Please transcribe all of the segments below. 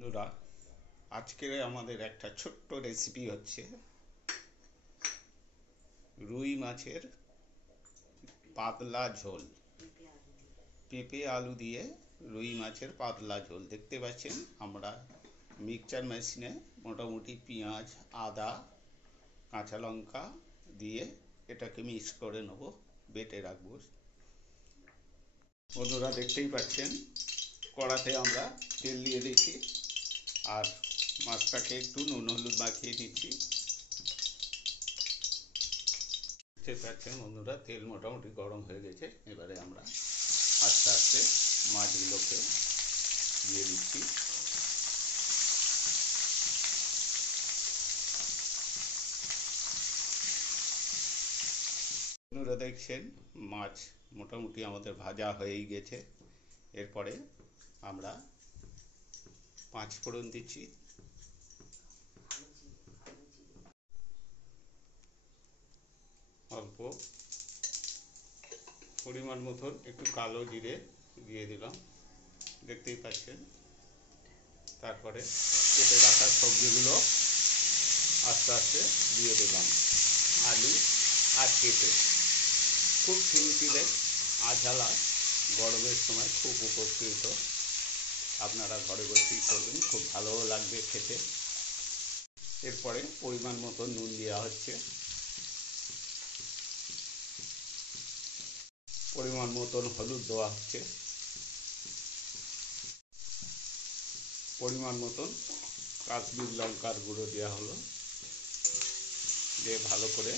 বন্ধুরা, আজকে আমাদের একটা ছোট্ট রেসিপি হচ্ছে রুই মাছের পাতলা ঝোল। পেঁপে আলু দিয়ে রুই মাছের পাতলা ঝোল। দেখতে পাচ্ছেন আমরা মিক্সচার মেশিনে মোটামুটি পেঁয়াজ, আদা, কাঁচা লঙ্কা দিয়ে এটাকে মিক্স করে নেব, বেটে রাখবো। বন্ধুরা, দেখতেই পাচ্ছেন কড়াতে আমরা তেল দিয়ে দিয়েছি আর মাছটাকে একটু নুন হলুদ মাখিয়ে দিচ্ছি। দেখতে পাচ্ছেন বন্ধুরা, তেল মোটামুটি গরম হয়ে গেছে। এবারে আমরা আস্তে আস্তে মাছগুলোকে দিয়ে দিচ্ছি। বন্ধুরা, দেখছেন মাছ মোটামুটি আমাদের ভাজা হয়েই গেছে। এরপরে আমরা পাঁচ ফোড়ন দিচ্ছি, অল্প পরিমাণ মতন একটু কালো জিরে দিয়ে দিলাম, দেখতেই পাচ্ছেন। তারপরে কেটে রাখা সবজিগুলো আস্তে আস্তে দিয়ে দিলাম, আলু আর পেঁপে। খুব সিম্পলে আঝালা গরমের সময় খুব উপকৃত। আপনারা ঘরে বসেই করবেন, খুব ভালোও লাগবে খেতে। এরপরে পরিমাণ মতো নুন দেওয়া হচ্ছে, পরিমাণ মতন হলুদ দেওয়া হচ্ছে, পরিমাণ মতন কাশ্মীর লঙ্কার গুঁড়ো দেওয়া হলো, দিয়ে ভালো করে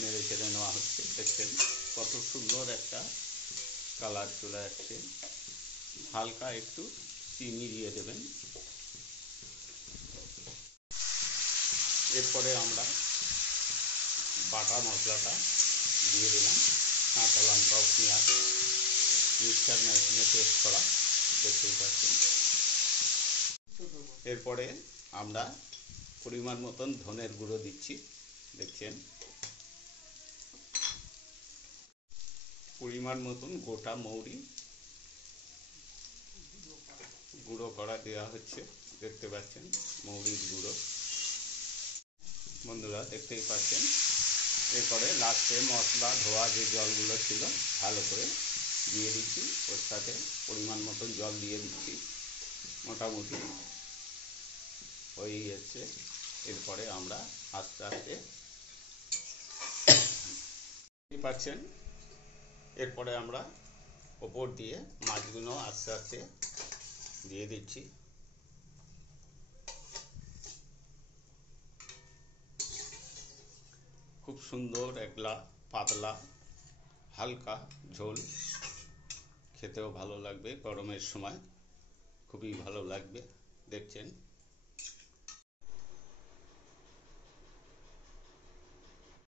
নেড়ে চেড়ে নেওয়া হচ্ছে। দেখছেন কত সুন্দর একটা কালার চলে আসছে। হালকা একটু চিনি দিয়ে দেবেন। এরপরে আমরা বাটা মশলাটা দিয়ে দিলাম, কাঁচা লঙ্কা ও পেঁয়াজ মিক্সচার মেশিনে পেস্ট করা, দেখতেই পাচ্ছেন। এরপরে আমরা পরিমাণ মতন ধনের গুঁড়ো দিচ্ছি, দেখছেন। পরিমাণ মতন গোটা মৌরি গুঁড়ো করা দেওয়া হচ্ছে, দেখতে পাচ্ছেন মৌরির গুঁড়ো। বন্ধুরা, দেখতেই পাচ্ছেন। এরপরে লাস্টে মশলা ধোয়া যে জলগুলো ছিল ভালো করে দিয়ে দিচ্ছি, ওর সাথে পরিমাণ মতন জল দিয়ে দিচ্ছি। মোটামুটি হয়েই যাচ্ছে। এরপরে আমরা আস্তে আস্তে পাচ্ছেন, এরপরে আমরা ওপর দিয়ে মাছগুলো আস্তে আস্তে দিয়ে দিচ্ছি। খুব সুন্দর একলা পাতলা হালকা ঝোল, খেতেও ভালো লাগবে, গরমের সময় খুবই ভালো লাগবে। দেখছেন